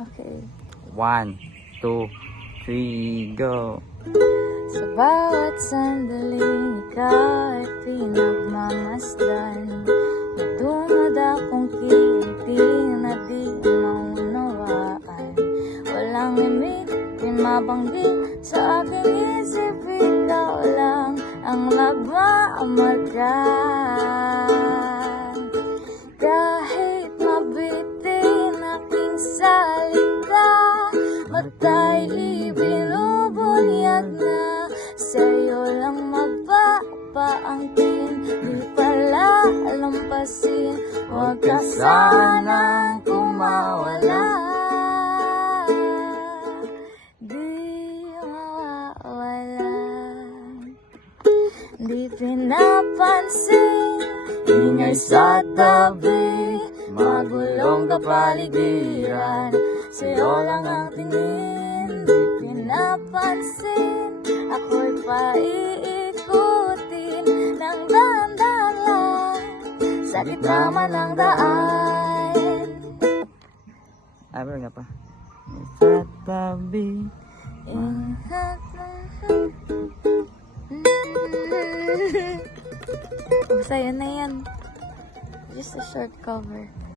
Okay. 1, 2, 3, go. Sa bawat sandaling ikaw ay pinagmamasdan, nadunod akong kiliti na di maunawaan. Walang limit, mabanggit sa aking isip, ikaw lang ang nagmamagan. Kahit mabitin aking salita, mata'y ibinubunyag na sa'yo lang magpapaangkin, di pala lampasin. Huwag ka sanang kumawala, di mawawala. Di pinapansin, ingay sa tabi, magulong kapaligiran, sa'yo lang ang tingin. Di pinapansin, ako'y paiikutin ng dahan-dahan lang, sa gitna man ng daan. Meron nga pa. Sa tabi. Basta yun na yan. Just a short cover.